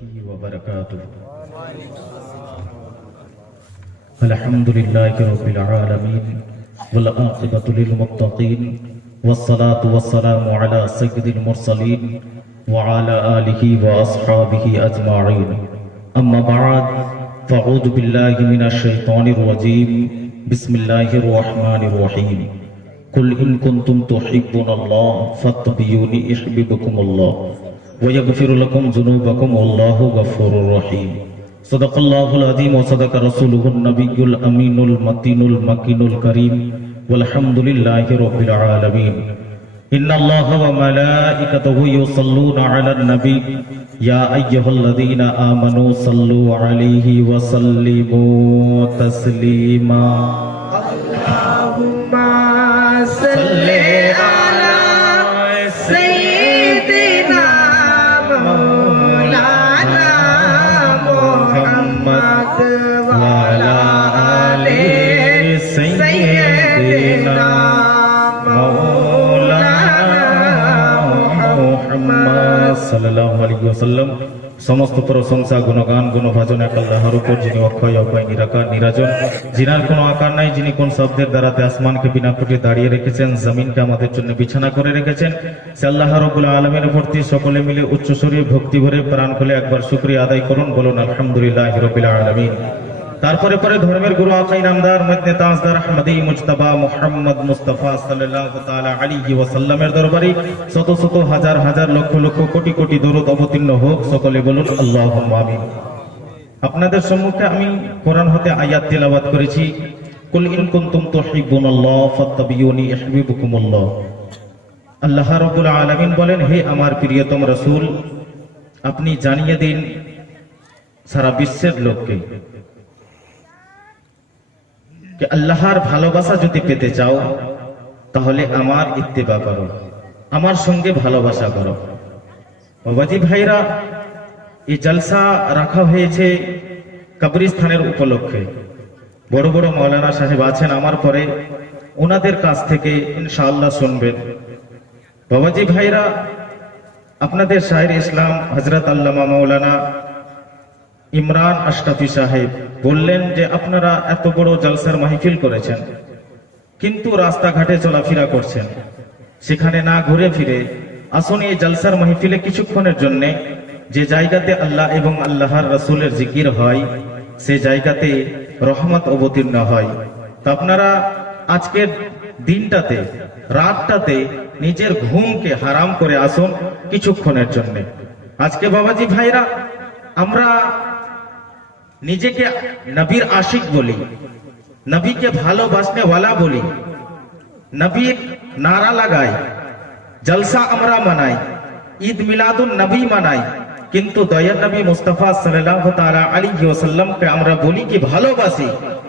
وبركاته. الحمد لله رب العالمين والعاقبة للمتقين والصلاة والسلام على سيد المرسلين وعلى آله وأصحابه أجمعين. أما بعد فأعوذ بالله من الشيطان الرجيم. بسم الله الرحمن الرحيم. قل إن كنتم تحبون الله فاتبعوني يحببكم الله ويغفر لكم ذنوبكم والله غفور رحيم. صدق الله العظيم وصدق رسوله النبي الأمين المتين المكين الكريم والحمد لله رب العالمين. إن الله وملائكته يصلون على النبي يا أيها الذين آمنوا صلوا عليه وسلموا تسليما. اللهم صل على سيدنا مولانا محمد وعلى آل سيدنا সাল্লাল্লাহু আলাইহি ওয়াসাল্লাম। সমস্ত প্রশংসা গুণগান গুণভাজন এক আল্লাহর উপর, যিনি অক্ষয় অভয় নিরাকার নিরাজন, যিনার কোনো আকার নাই, যিনি কোন শব্দের দ্বারাতে আসমানকে বিনা ফুটে দাঁড়িয়ে রেখেছেন, জমিনকে আমাদের জন্য বিছানা করে রেখেছেন। সে আল্লাহ রাব্বুল আলামিনের প্রতি সকলে মিলে উচ্চস্বরে ভক্তি ভরে প্রাণ খুলে একবার শুকরিয়া আদায় করুন, বলুন আলহামদুলিল্লাহি রাব্বিল আলামিন। তারপরে পরে ধর্মের গুরু আকাই নামদার মধ্যে তাজদার আহমদী মুজতাবা মুহাম্মদ মুস্তাফা সাল্লাল্লাহু তাআলা আলাইহি ওয়াসাল্লামের দরবারে শত শত হাজার হাজার লক্ষ লক্ষ কোটি কোটি দরুদ অবতীর্ণ হোক, সকলে বলুন আল্লাহুম্মা আমিন। আপনাদের সম্মুখে আমি কোরআন হতে আয়াত তেলাওয়াত করেছি, কুল ইন কুনতুম তুহিব্বুনাল্লাহ ফাত্তাবিউনি ইউহিব্বুকুমুল্লাহ। আল্লাহ রাব্বুল আলামিন বলেন, হে আমার প্রিয়তম রাসূল, আপনি জানিয়ে দিন সারা বিশ্বের লোককে আল্লাহর ভালোবাসা যদি পেতে চাও তাহলে আমার ইত্তেবা করো, আমার সঙ্গে ভালোবাসা করো। বাবাজি ভাইরা, এই জলসা রাখা হয়েছে কবরস্থানের উপলক্ষে। বড় বড় মাওলানা সাহেব আছেন আমার পরে, ওনাদের কাছ থেকে ইনশাআল্লাহ শুনবেন। বাবাজি ভাইরা, আপনাদের শায়ের ইসলাম হযরত আল্লামা মাওলানা ইমরান আশরাফি সাহেব বললেন যে আপনারা এত বড় জলসার মাহফিল করেছেন, কিন্তু রাস্তাঘাটে চলাফেরা করছেন, সেখানে না ঘুরে ফিরে আসুন এই জলসার মাহফিলে কিছুক্ষণের জন্য যে জায়গাতে আল্লাহ এবং আল্লাহর রাসূলের জিকির হয়, সে জায়গাতে রহমত অবতীর্ণ হয়। তো আপনারা আজকের দিনটাতে, রাতটাতে নিজের ঘুমকে হারাম করে আসুন কিছুক্ষণের জন্য। আজকে বাবাজি ভাইরা, আমরা নিজেকে নবীর আশিক বলি, নবীকে ভালোবাসনে ওয়ালা বলি, নবীর নারা লাগাই, জলসা আমরা মানাই, ঈদ মিলাদুন নবী মানাই, কিন্তু দয়ার নবী মুস্তাফা সাল্লাল্লাহু তাআলা আলাইহি ওয়াসাল্লামকে আমরা বলি কি ভালোবাসি,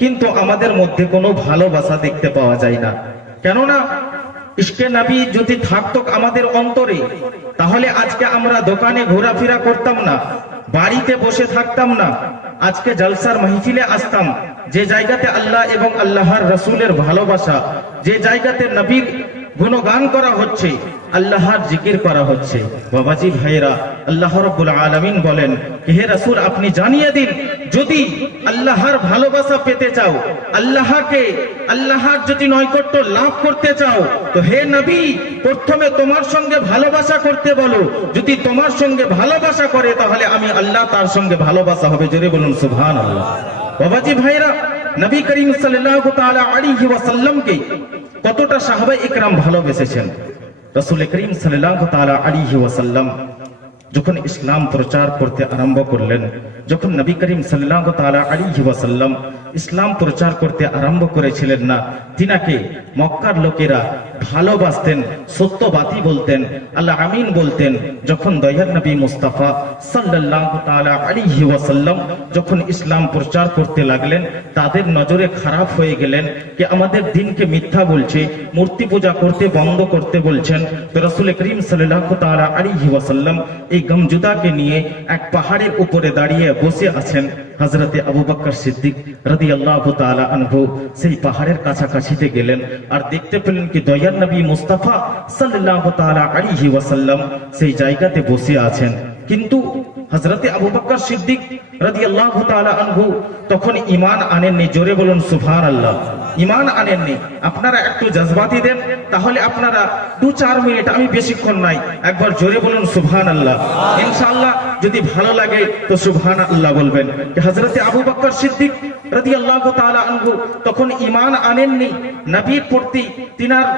কিন্তু আমাদের মধ্যে কোনো ভালোবাসা দেখতে পাওয়া যায় না। কেননা ইশকে নবী যদি থাকতো আমাদের অন্তরে, তাহলে আজকে আমরা দোকানে ঘোরাফেরা করতাম না, বাড়িতে বসে থাকতাম না, আজকে জলসার মাহফিলে আসতাম। যে জায়গাতে আল্লাহ এবং আল্লাহর রাসূলের ভালোবাসা, যে জায়গাতে নবীর গুণগান করা হচ্ছে, আল্লাহর জিকির করা হচ্ছে। বাবাজি ভাইরা, আল্লাহ রাব্বুল আলামিন বলেন, হে রাসূল আপনি জানিয়ে দিন, যদি আল্লাহর ভালোবাসা পেতে চাও, আল্লাহর যদি নৈকট্য লাভ করতে চাও, তো হে নবী প্রথমে তোমার সঙ্গে ভালোবাসা করতে বলো। যদি তোমার সঙ্গে ভালোবাসা করে তাহলে আমি আল্লাহ তার সঙ্গে ভালোবাসা হবে। জোরে বলুন সুবহানাল্লাহ। বাবাজি ভাইরা, নবী করিম সাল্লাল্লাহু তাআলা আলাইহি ওয়াসাল্লামকে কতটা সাহাবা ইকরাম ভালোবেসেছেন। রাসূল করিম সাল্লাল্লাহু তাআলা আলাইহি ওয়াসাল্লাম যখন ইসলাম প্রচার করতে আরম্ভ করলেন, যখন নবী করিম সাল্লাল্লাহু তাআলা আলাইহি ওয়াসাল্লাম ইসলাম প্রচার করতে আরম্ভ করেছিলেন না, তিনাকে মক্কার লোকেরা ভালোবাসতেন, সত্যবাদী বলতেন, আল্লাহ আমিন বলতেন। যখন দয়ার নবী মুস্তাফা সাল্লাল্লাহু তাআলা আলাইহি ওয়াসাল্লাম যখন ইসলাম প্রচার করতে লাগলেন, তাদের নজরে খারাপ হয়ে গেলেন যে আমাদের দিনকে মিথ্যা বলছে, মূর্তি পূজা করতে বন্ধ করতে বলছেন। তো রাসূল করিম সাল্লাল্লাহু তাআলা আলাইহি ওয়াসাল্লাম এই গমজুদাকে নিয়ে এক পাহাড়ের উপরে দাঁড়িয়ে বসে আছেন। হযরতে আবু বকর সিদ্দিক রাদিয়াল্লাহু তাআলা আনহু সেই পাহাড়ের কাছাকাছিতে গেলেন আর দেখতে পেলেন কি দয়ার নবী মুস্তাফা সাল্লাল্লাহু তাআলা আলাইহি ওয়াসাল্লাম সেই জায়গাতে বসে আছেন। কিন্তু হযরতে আবু বকর সিদ্দিক রাদিয়াল্লাহু তাআলা আনহু তখন ঈমান আনেননি। জোরে বলুন সুবহানাল্লাহ। ঈমান আনেননি। আপনারা একটু জজবাতি দেন, তাহলে আপনারা 2-4 মিনিট, আমি বেশিক্ষণ নাই, একবার জোরে বলুন সুবহানাল্লাহ। ইনশাআল্লাহ যদি ভালো লাগে তো সুবহানাল্লাহ বলবেন। হযরতে আবু বকর সিদ্দিক রাদিয়াল্লাহু তাআলা আনহু তখন ঈমান আনেননি। নবীর প্রতি তিনার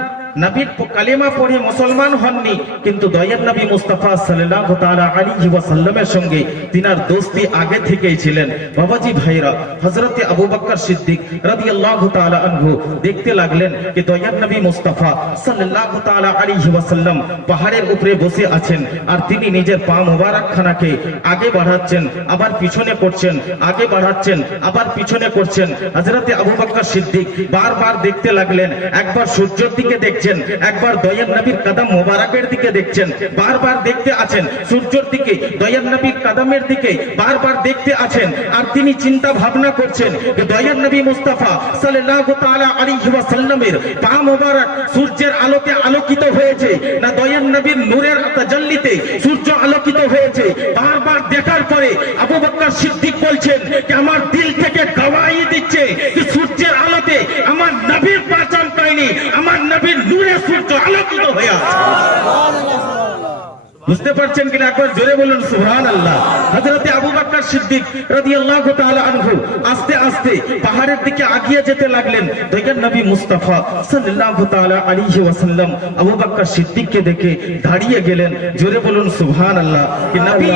নবীর কালেমা পড়ে মুসলমান হননি, কিন্তু দয়ার নবী মুস্তাফা সাল্লাল্লাহু তাআলা আলাইহি ওয়াসাল্লামের সঙ্গে তিনার দোস্তি আগে থেকেই ছিলেন। বাবাজি ভাইরা, হযরতে আবু বকর সিদ্দিক রাদিয়াল্লাহু তাআলা আনহু দেখতে লাগলেন যে দয়ার নবী মুস্তাফা সাল্লাল্লাহু তাআলা আলাইহি ওয়াসাল্লাম পাহাড়ের উপরে বসে আছেন, আর তিনি নিজের পা মোবারকখানাকে আগে বাড়াচ্ছেন, আবার পিছনে করছেন, আগে বাড়াচ্ছেন, আবার পিছনে করছেন। হযরতে আবু বকর সিদ্দিক বারবার দেখতে লাগলেন, একবার সূর্যের দিকে দেখছেন, একবার দয়ার নবীর কদম মোবারকের দিকে দেখছেন, বারবার দেখতে আছেন সূর্যের দিকে, দয়ার নবীর কদমের দিকে বারবার দেখতে আছেন। আর তিনি চিন্তা ভাবনা করছেন যে দয়ার নবী মুস্তাফা সাল্লাল্লাহু তাআলা আলাইহি ওয়াসাল্লামের পা মোবারক সূর্যের আলোতে আলোকিত হয়েছে, না দয়ার নবীর নূরের তাজাল্লিতে সূর্য আলোকিত হয়েছে। বারবার দেখার পরে আবু বকর সিদ্দিক বলছেন যে আমার দিল থেকে গওয়াহি দিচ্ছে যে সূর্যের আলোতে আমার নবীর পা চমকায়নি, আমার নবীর নূরে সূর্য আলোকিত হয়ে আছে। বুঝতে পারছেন কিনা? একবার জোরে বলুন সুবহানাল্লাহ। হযরতে আবু বকর সিদ্দিক রাদিয়াল্লাহু তাআলা আনহু আস্তে আস্তে পাহাড়ের দিকে এগিয়ে যেতে লাগলেন। দয়ার নবী মুস্তাফা সাল্লাল্লাহু তাআলা আলাইহি ওয়াসাল্লাম আবু বকর সিদ্দিককে দেখে দাঁড়িয়ে গেলেন। জোরে বলুন সুবহানাল্লাহ। কি নবী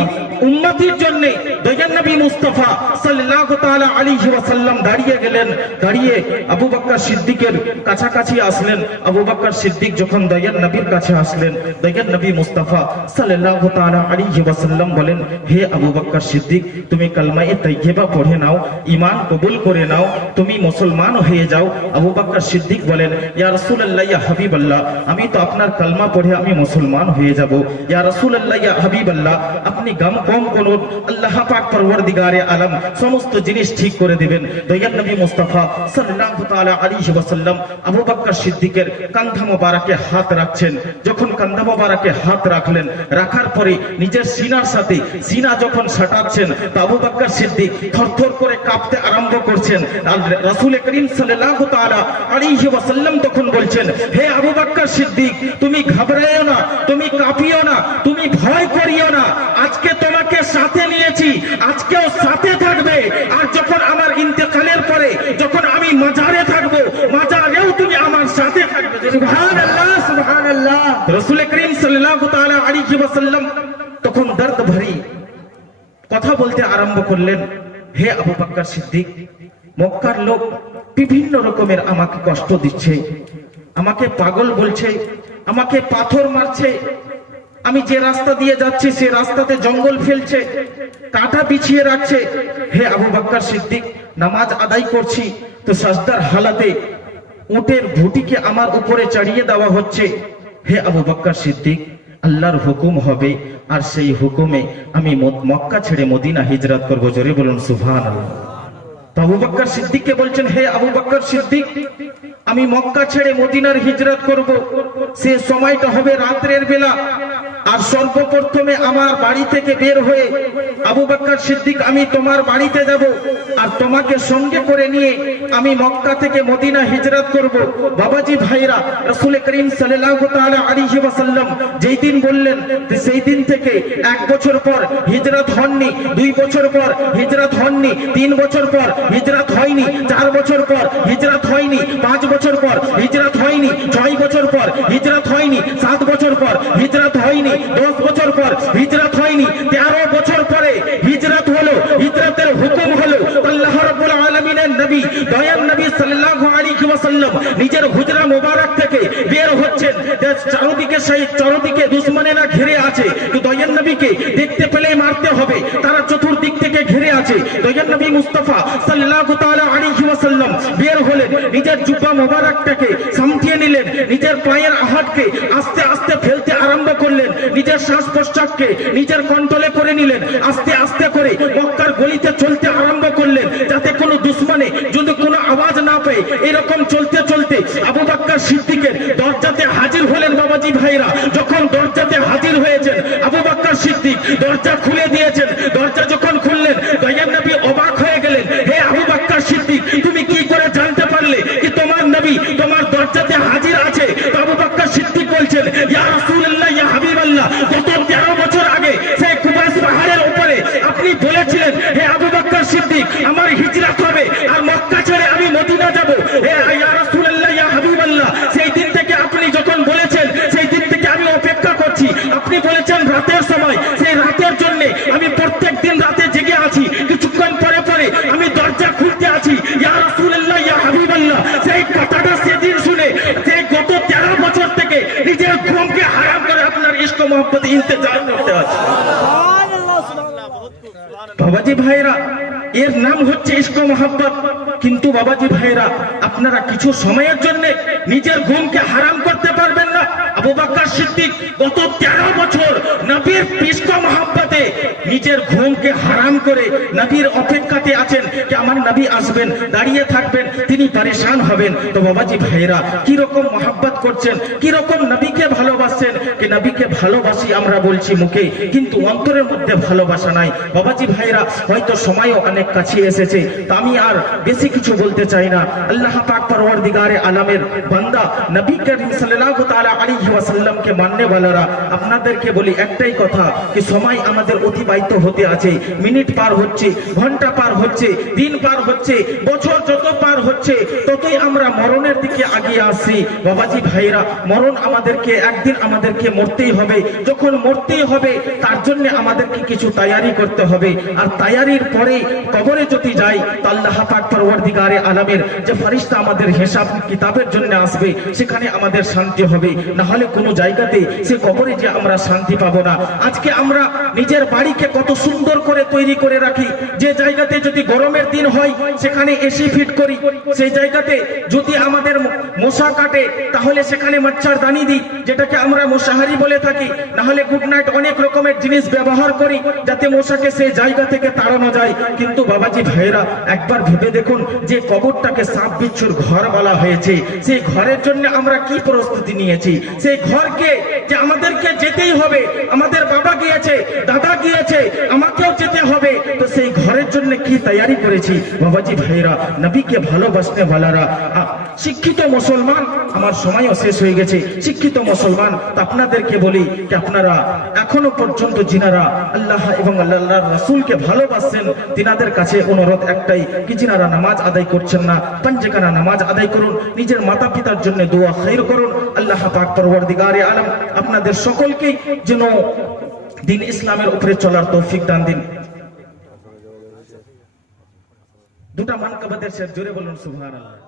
উম্মতির জন্য দয়ার নবী মুস্তাফা সাল্লাল্লাহু তাআলা আলাইহি ওয়াসাল্লাম দাঁড়িয়ে গেলেন। দাঁড়িয়ে আবু বকর সিদ্দিকের কাছাকাছি আসলেন। আবু বকর সিদ্দিক যখন দয়ার নবীর কাছে আসলেন, দয়ার নবী মুস্তাফা সাল্লাল্লাহু তাআলা আলাইহি ওয়াসাল্লাম বলেন, হে আবু বকর সিদ্দিক, তুমি কালমায়ে তাইয়্যিবা পড়ে নাও, ঈমান কবুল করে নাও, তুমি মুসলমান হয়ে যাও। আবু বকর সিদ্দিক বলেন, ইয়া রাসূলুল্লাহ, ইয়া হাবিবাল্লাহ, আমি তো আপনার কালমা পড়ে আমি মুসলমান হয়ে যাব। ইয়া রাসূলুল্লাহ, ইয়া হাবিবাল্লাহ, আপনি গাম কম করুন, আল্লাহ পাক পরওয়ারদিগারে আলম সমস্ত জিনিস ঠিক করে দিবেন। দয়ার নবী মুস্তাফা সাল্লাল্লাহু তাআলা আলাইহি ওয়াসাল্লাম আবু বকর সিদ্দিকের কাঁধা মোবারকে হাত রাখছেন। যখন কাঁধা মোবারকে হাত রাখলেন, রাখার পরে নিজের সিনার সাথে সিনা যখন সাটাচ্ছেন, তো আবু বকর সিদ্দিক থরথর করে কাঁপতে আরম্ভ করছেন। আর রাসূল করিম সাল্লাল্লাহু তাআলা আলাইহি ওয়াসাল্লাম তখন বলছেন, হে আবু বকর সিদ্দিক, তুমি ঘাবড়াইও না, তুমি কাঁপিও না, তুমি ভয় করিও না, আজকে তোমাকে সাথে নিয়েছি, আজকেও সাথে থাকবে। আর যখন আমার ইন্তেকালের পরে যখন আমি মাজারে থাকবো, মাজারেও তুমি আমার সাথে থাকবে। সুবহানাল্লাহ, সুবহানাল্লাহ। রাসূল করিম সাল্লাল্লাহু তাআলা আলাইহি ওয়াসাল্লাম তখন দর্দ ভরি কথা বলতে আরম্ভ করলেন, হে আবু বকর সিদ্দিক, মক্কার লোক বিভিন্ন রকমের আমাকে কষ্ট দিচ্ছে, আমাকে পাগল বলছে, আমাকে পাথর মারছে, আমি যে রাস্তা দিয়ে যাচ্ছি সে রাস্তাতে জঙ্গল ফেলছে, কাঁটা বিছিয়ে রাখছে। হে আবু বকর সিদ্দিক, নামাজ আদায় করছি তো সাজদার হালাতে উটের ভুটিকে আমার উপরে চড়িয়ে দেওয়া হচ্ছে। হে আবু বকর সিদ্দিক, আল্লাহর হুকুম হবে, আর সেই হুকুমে আমি মক্কা ছেড়ে মদিনা হিজরত করব। জোরে বলুন সুবহানাল্লাহ। তো আবু বকর সিদ্দিককে বলছেন, হে আবু বকর সিদ্দিক, আমি মক্কা ছেড়ে মদিনার হিজরত করব, সে সময়টা হবে রাতের বেলা। আর সর্বপ্রথমে আমার বাড়ি থেকে বের হয়ে আবু বকর সিদ্দিক, আমি তোমার বাড়িতে যাব, আর তোমাকে সঙ্গে করে নিয়ে আমি মক্কা থেকে মদিনা হিজরত করব। বাবাজি ভাইরা, রাসূল করিম সাল্লাল্লাহু তাআলা আলাইহি ওয়াসাল্লাম যেই দিন বললেন, সেই দিন থেকে 1 বছর পর হিজরত হননি, 2 বছর পর হিজরত হননি, 3 বছর পর হিজরত হয়নি, 4 বছর পর হিজরত হয়নি, 5 বছর পর হিজরত হয়নি, 6 বছর পর হিজরত হয়নি, 7 বছর পর হিজরত হয়নি, 10 বছর পর হিজরত হয়নি, 13 বছর পরে হিজরত হলো। হিজরতের হুকুম হলো। আল্লাহ রাব্বুল আলামিনের নবী দয়ার নবী সাল্লাল্লাহু আলাইহি ওয়াসাল্লাম নিজের হুজরা মোবারক থেকে বের হচ্ছেন। চারদিকে দুশমনেরা ঘিরে আছে, তো দয়ার নবীকে দেখতে পেলে মারতে হবে, তারা চতুর্দিক থেকে ঘিরে আছে। দয়ার নবী মুস্তাফা সাল্লাল্লাহু তাআলা আলাইহি ওয়াসাল্লাম বের হলেন, নিজের জুব্বা মোবারকটাকে সামটিয়ে নিলেন, নিজের পায়ের আহাতকে আস্তে আস্তে ফেলতে আরম্ভ করলেন, নিজের শ্বাস প্রশ্বাসকে নিজের কন্ট্রোলে করে নিলেন, আস্তে আস্তে করে মক্কার গলিতে চলতে আরম্ভ করলেন, যাতে কোনো দুশমনে যদি কোনো আওয়াজ না পায়। এরকম চলতে চলতে আবু বকর সিদ্দিকের দরজাতে হাজির হলেন। বাবাজি ভাইরা, যখন দরজাতে হাজির হয়েছেন, আবু বকর সিদ্দিক দরজা খুলে দিয়েছেন। দরজা যখন খুললেন দয়ার নবী অবাক হয়ে গেলেন, হে আবু বকর সিদ্দিক, তুমি কি করে জানতে পারলে কি তোমার নবী তোমার দরজাতে হাজির আছে? তো আবু বকর সিদ্দিক বলছেন, ইয়া রাসূলুল্লাহ, ইয়া হাবিবাল্লাহ, গত 13 বছর আগে সেই কুবাস পাহাড়ের উপরে আপনি বলেছিলেন, হে আবু বকর সিদ্দিক, আমার হিজরত হবে আর মক্কা ছেড়ে আমি মদিনা যাব। হে ইয়া রাসূলুল্লাহ, ইয়া হাবিবাল্লাহ, সেই দিন থেকে আপনি যখন বলেছেন সেই দিন থেকে আমি অপেক্ষা করছি। আপনি বলেছেন রাতের সময়, সেই রাতের জন্য আমি প্রত্যেক দিন রাতে জেগে আছি, কিছুক্ষণ পরে পরে আমি দরজা খুলতে আছি। ইয়া রাসূলুল্লাহ, ইয়া হাবিবাল্লাহ, সেই কথাটা সেদিন শুনে সেই গত 13 বছর থেকে নিজের ঘুমকে হারাম করে আপনার ইশক মহব্বত ইন্তজার করতে আছে। বাবাজি ভাইরা, এর নাম হচ্ছে ইশক মহব্বত। কিন্তু বাবাজি ভাইরা, আপনারা কিছু সময়ের জন্য নিজের ঘুমকে হারাম করতে পারবেন না। আবু বকর সিদ্দিক গত 13 বছর নবীর ইশক মহব্বতে নিজের ঘুমকে হারাম করে নবীর অপেক্ষাতে আছেন যে আমার নবী আসবেন, দাঁড়িয়ে থাকবেন, তিনি পরেশান হবেন। তো বাবাজি ভাইরা, কি রকম মহব্বত করছেন, কি রকম নবীকে ভালোবাসছেন। কি নবীকে ভালোবাসি আমরা বলছি মুখে, কিন্তু অন্তরের মধ্যে ভালোবাসা নাই। বাবাজি ভাইরা, হয়তো সময়ও অনেক কাছে এসেছে, তো আমি আর বেশি কিছু বলতে চাই না। আল্লাহ পাক পরওয়ারদিগারে আলমের বান্দা নবী করিম সাল্লাল্লাহু তাআলা আলাইহি ওয়াসাল্লামকে মাননে वालाরা, আপনাদেরকে বলি একটাই কথা, কি সময় আমাদের অতিবাহিত হতে আছে। মিনিট পার হচ্ছে, ঘন্টা পার হচ্ছে, দিন পার হচ্ছে, বছর যত পার হচ্ছে ততই আমরা মরণের দিকে এগিয়ে আসছি। বাবাজি ভাইরা, মরণ আমাদেরকে একদিন আমাদেরকে মরতেই হবে। যখন মরতেই হবে তার জন্য আমাদেরকে কিছু তৈয়ারি করতে হবে। আর তৈয়ারির পরে কবরে যদি যাই তো আল্লাহ পাক পরওয়ারদিগারে আলমের যে ফেরেশতা আমাদের হিসাব কিতাবের জন্য আসবে, সেখানে আমাদের শান্তি হবে। না হলে কোনো জায়গাতে সে কবরে যে আমরা শান্তি পাবো না। আজকে আমরা নিজের বাড়িকে কত সুন্দর করে তৈরি করে রাখি, যে জায়গাতে যদি গরমের দিন হয় সেখানে এসি ফিট করি, সেই জায়গাতে যদি আমাদের মশা কাটে তাহলে সেখানে মচ্ছরদানি দিই, যেটাকে আমরা মশাহারি বলে থাকি। না হলে গুড নাইট, অনেক রকমের জিনিস ব্যবহার করি যাতে মশাকে সেই জায়গা থেকে তাড়ানো যায়। কিন্তু বাবাজি ভাইরা, একবার ভেবে দেখুন, যে কবরটাকে সাপ বিচ্ছুর ঘর বলা হয়েছে, সেই ঘরের জন্য আমরা কি প্রস্তুতি নিয়েছি? সেই ঘরকে যে আমাদেরকে যেতেই হবে, আমাদের বাবা গিয়েছে, দাদা গিয়েছে, আমাকেও যেতে হবে, তো সেই ঘরের জন্য কি তৈয়ারি করেছি? বাবাজি ভাইরা, নবীকে ভালোবাসতে वालाরা, শিক্ষিত মুসলমান, আমার সময়ও শেষ হয়ে গেছে। শিক্ষিত মুসলমান, তো আপনাদেরকে বলি যে আপনারা এখনো পর্যন্ত যিনারা আল্লাহ এবং আল্লাহর রাসূলকে ভালোবাসেন, তিনাদের কাছে অনুরোধ একটাই, কি যিনারা নামাজ আদায় করছেন না, পাঁচওয়াক্ত নামাজ আদায় করুন, নিজের মাতা পিতার জন্য দোয়া খায়র করুন। আল্লাহ পাক পরওয়ারদিগারে আলম আপনাদের সকলকে যেন দিন ইসলামের উপরে চলার তৌফিক দান দিন। দুটা মানকাবাদের শের জোরে বলুন সুবহানাল্লাহ।